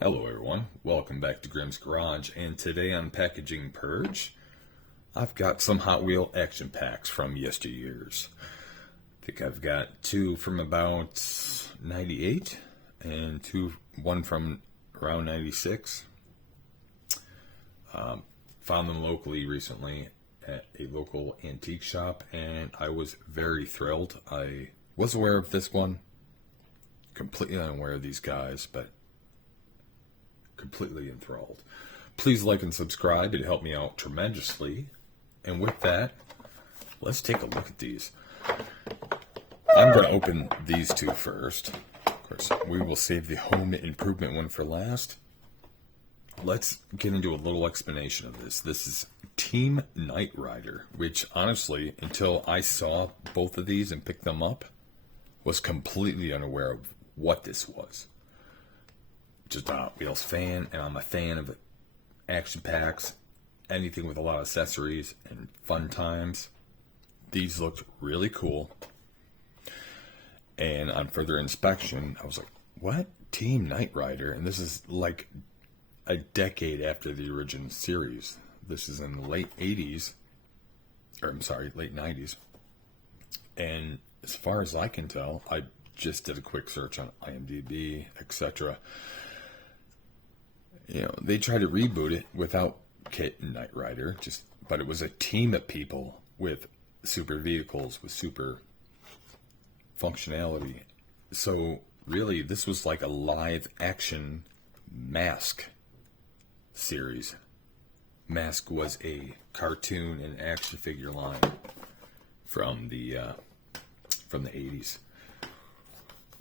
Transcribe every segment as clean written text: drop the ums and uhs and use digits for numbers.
Hello everyone, welcome back to Grimm's Garage, and today on Packaging Purge, I've got some Hot Wheel action packs from yesteryears. I think I've got two from about 98 and one from around 96. Found them locally recently at a local antique shop, and I was very thrilled. I was aware of this one, completely unaware of these guys, but completely enthralled. Please like and subscribe. It'd help me out tremendously. And with that, let's take a look at these. I'm going to open these two first. Of course, we will save the home improvement one for last. Let's get into a little explanation of this. This is Team Knight Rider, which honestly, until I saw both of these and picked them up, was completely unaware of what this was. Just a Hot Wheels fan, and I'm a fan of action packs, anything with a lot of accessories and fun times. These looked really cool, and on further inspection, I was like, what? Team Knight Rider? And this is like a decade after the original series. This is in the late 80s, or I'm sorry, late 90s. And as far as I can tell, I just did a quick search on IMDb, etc. You know, they tried to reboot it without Kit and Knight Rider, but it was a team of people with super vehicles, with super functionality. So really, this was like a live action Mask series. Mask was a cartoon and action figure line from the 80s,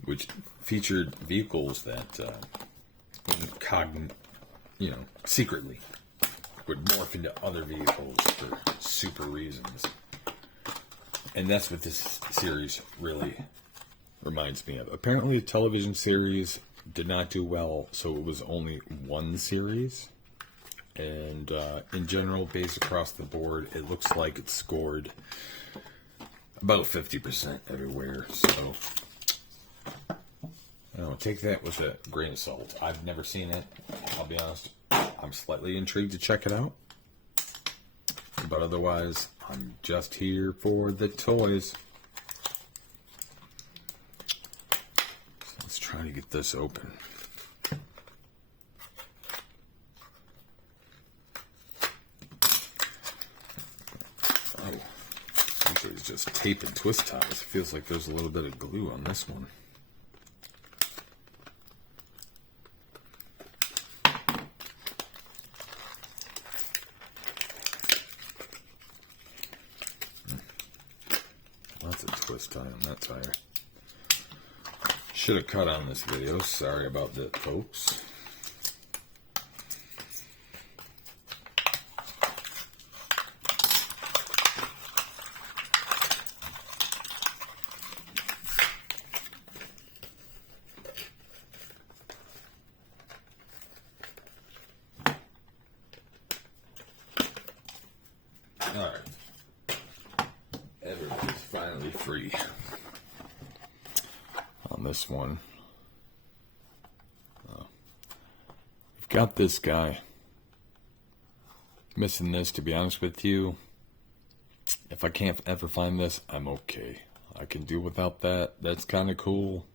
which featured vehicles that secretly would morph into other vehicles for super reasons. And that's what this series really reminds me of. Apparently, the television series did not do well, so it was only one series. And in general, based across the board, it looks like it scored about 50% everywhere. So, take that with a grain of salt. I've never seen it. I'll be honest. I'm slightly intrigued to check it out. But otherwise, I'm just here for the toys. So let's try to get this open. Oh, usually it's just tape and twist ties. It feels like there's a little bit of glue on this one. Lots of twist tie on that tire. Should have cut on this video. Sorry about that, folks. Alright. Everybody's finally free on this one. We've got this guy. Missing this, to be honest with you. If I can't ever find this, I'm okay. I can do without that. That's kind of cool.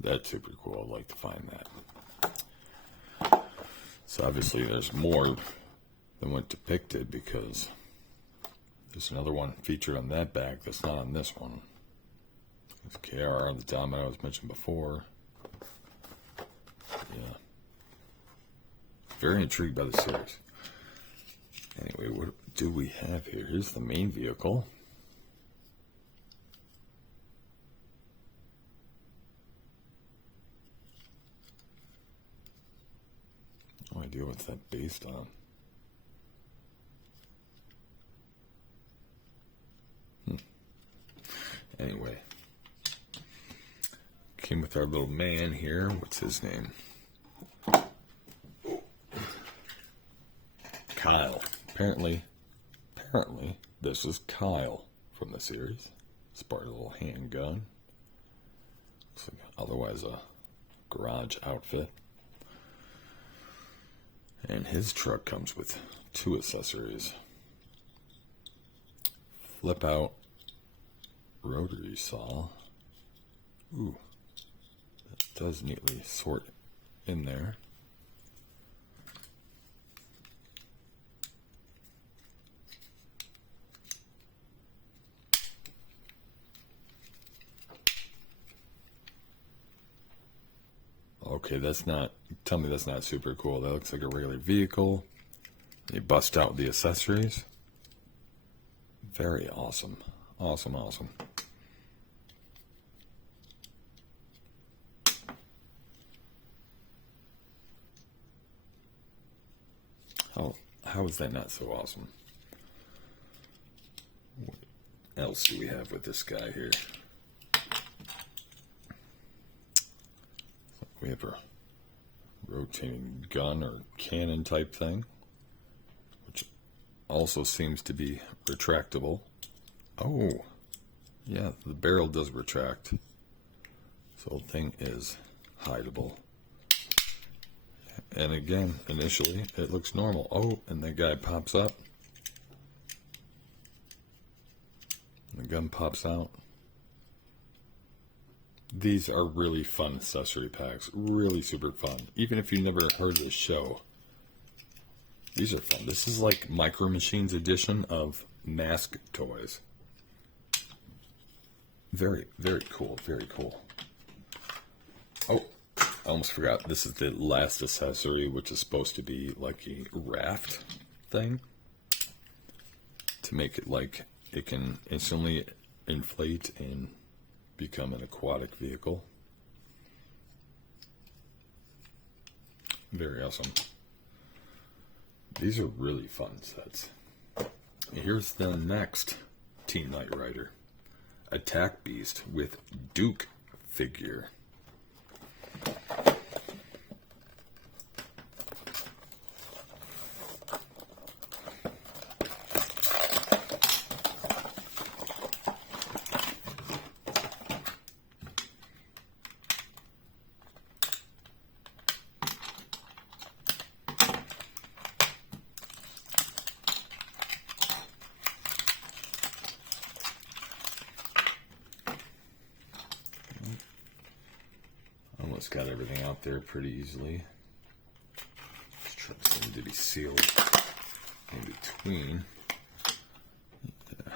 That's super cool. I'd like to find that. So obviously there's more than what depicted, because there's another one featured on that bag that's not on this one. It's KR on the Domino I was mentioned before. Yeah. Very intrigued by the series. Anyway, what do we have here? Here's the main vehicle. No idea what's that based on. Anyway, came with our little man here. What's his name? Kyle. Apparently, this is Kyle from the series. It's part of a little handgun. Looks like otherwise a garage outfit. And his truck comes with 2 accessories. Flip out rotary saw. Ooh, that does neatly sort in there. Okay, that's not, tell me that's not super cool. That looks like a regular vehicle. They bust out the accessories. Very awesome. Awesome, awesome. How is that not so awesome? What else do we have with this guy here? We have a rotating gun or cannon type thing, which also seems to be retractable. Oh, yeah, the barrel does retract. So the thing is hideable. And again, initially, it looks normal. Oh, and the guy pops up. The gun pops out. These are really fun accessory packs. Really super fun. Even if you never heard this show, these are fun. This is like Micro Machines edition of mask toys. Very, very cool. Very cool. Oh, I almost forgot. This is the last accessory, which is supposed to be like a raft thing. To make it like it can instantly inflate and become an aquatic vehicle. Very awesome. These are really fun sets. Here's the next Team Knight Rider. Attack Beast with Duke figure. Almost got everything out there pretty easily. These trucks need to be sealed in between. Yeah.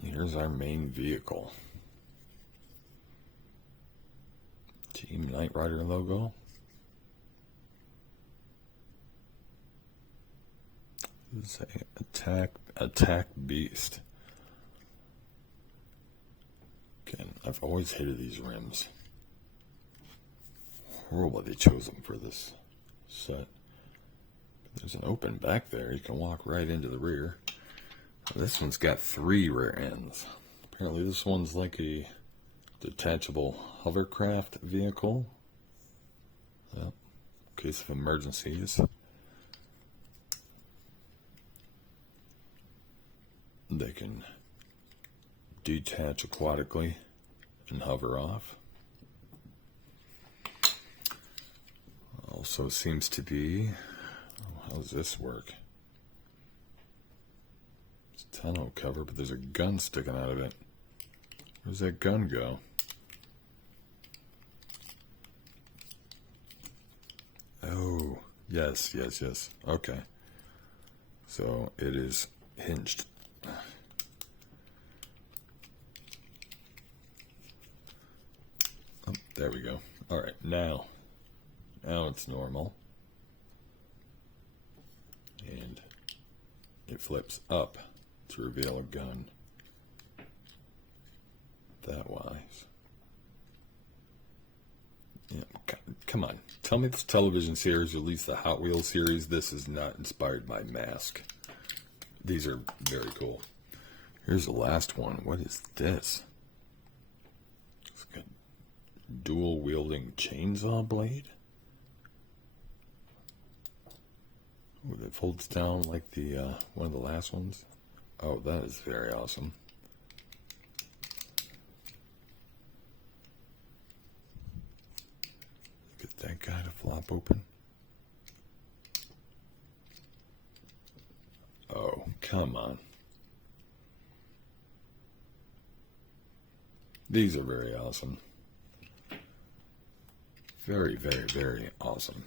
Here's our main vehicle. Team Knight Rider logo. This is a attack beast. Again, I've always hated these rims. Horrible they chose them for this set. There's an open back there. You can walk right into the rear. This one's got 3 rear ends. Apparently this one's like a detachable hovercraft vehicle. Yep. In case of emergencies. They can detach aquatically and hover off. Also seems to be, how does this work? Tonneau cover, but there's a gun sticking out of it. Where's that gun go? Oh, yes, yes, yes. Okay. So it is hinged. Oh, there we go. All right, now it's normal. And it flips up to reveal a gun that wise. Yeah, come on. Tell me this television series, or at least the Hot Wheels series, this is not inspired by Mask. These are very cool. Here's the last one. What is this? It's got dual wielding chainsaw blade. Ooh, that folds down like the one of the last ones. Oh, that is very awesome. Get that guy to flop open. Oh, come on. These are very awesome. Very, very, very awesome.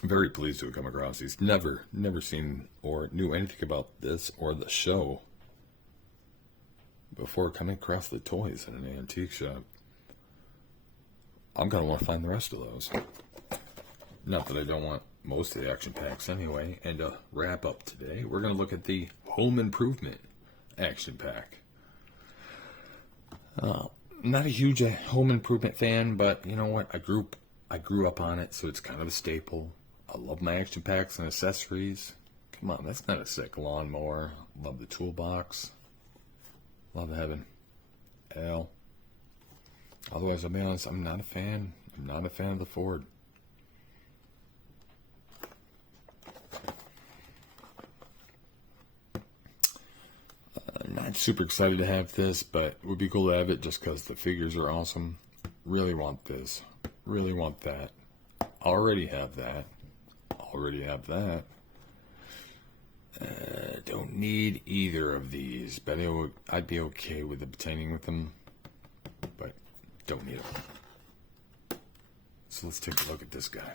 I'm very pleased to have come across these. Never seen or knew anything about this or the show before coming across the toys in an antique shop. I'm going to want to find the rest of those. Not that I don't want most of the action packs anyway. And to wrap up today, we're going to look at the Home Improvement action pack. Not a huge Home Improvement fan, but you know what? I grew up on it, so it's kind of a staple. I love my action packs and accessories. Come on, that's not a sick lawnmower. Love the toolbox. Love having L. Otherwise, I'll be honest, I'm not a fan. I'm not a fan of the Ford. Not super excited to have this, but it would be cool to have it just because the figures are awesome. Really want this. Really want that. Already have that. Already have that. Don't need either of these, but I'd be okay with obtaining with them, but don't need them. So let's take a look at this guy.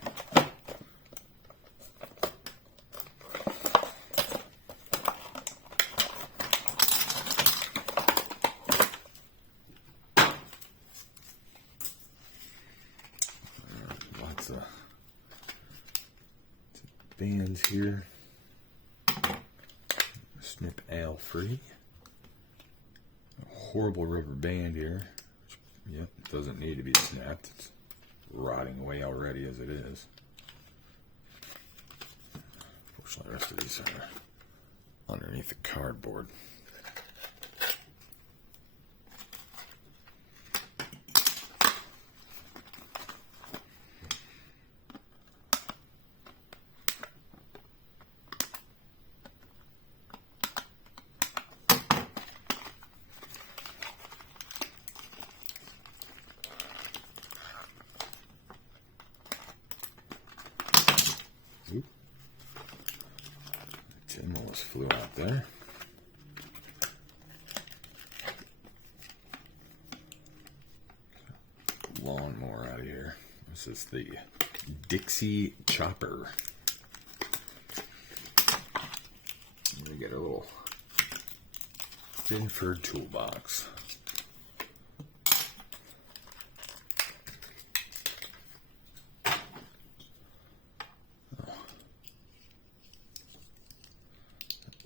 Lots of bands here. Snip Al free. A horrible rubber band here. Yep, doesn't need to be snapped. It's rotting away already as it is. Fortunately, the rest of these are underneath the cardboard. Oop. Tim almost flew out there. Lawnmower out of here. This is the Dixie Chopper. We get a little Binford toolbox.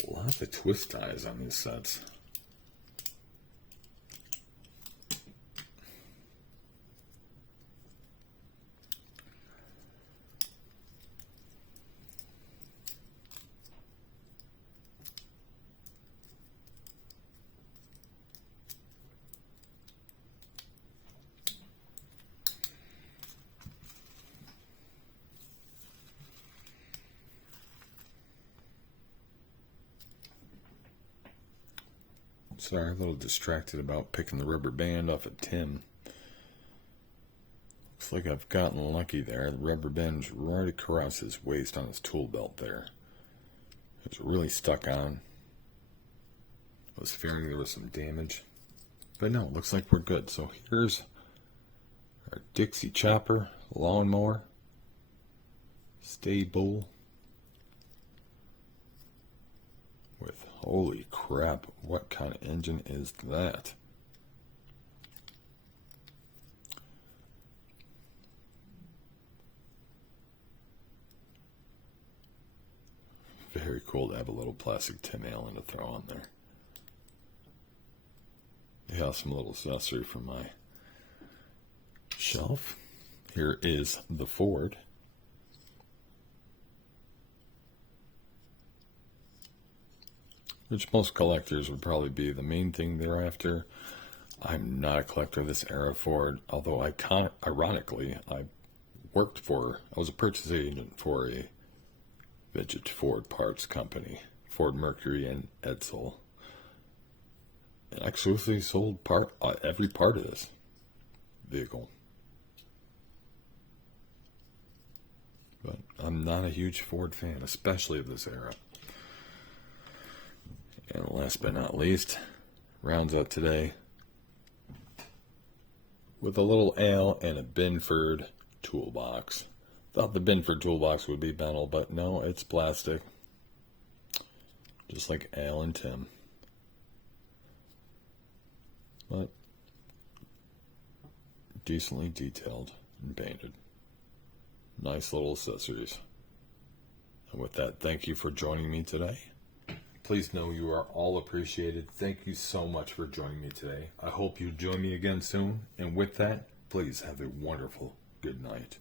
Lots of twist ties on these sets. Sorry, a little distracted about picking the rubber band off of Tim. Looks like I've gotten lucky there. The rubber band's right across his waist on his tool belt there. It's really stuck on. I was fearing there was some damage. But no, it looks like we're good. So here's our Dixie Chopper lawnmower. Stable. With, holy crap, what kind of engine is that? Very cool to have a little plastic Tim Allen to throw on there. Yeah, some little accessory from my shelf. Here is the Ford. which most collectors would probably be the main thing they're after. I'm not a collector of this era Ford, although ironically, I was a purchase agent for a vintage Ford parts company, Ford Mercury and Edsel. And I exclusively sold every part of this vehicle. But I'm not a huge Ford fan, especially of this era. And last but not least, rounds out today with a little ale and a Binford toolbox. Thought the Binford toolbox would be metal, but no, it's plastic. Just like Al and Tim. But decently detailed and painted. Nice little accessories. And with that, thank you for joining me today. Please know you are all appreciated. Thank you so much for joining me today. I hope you join me again soon. And with that, please have a wonderful good night.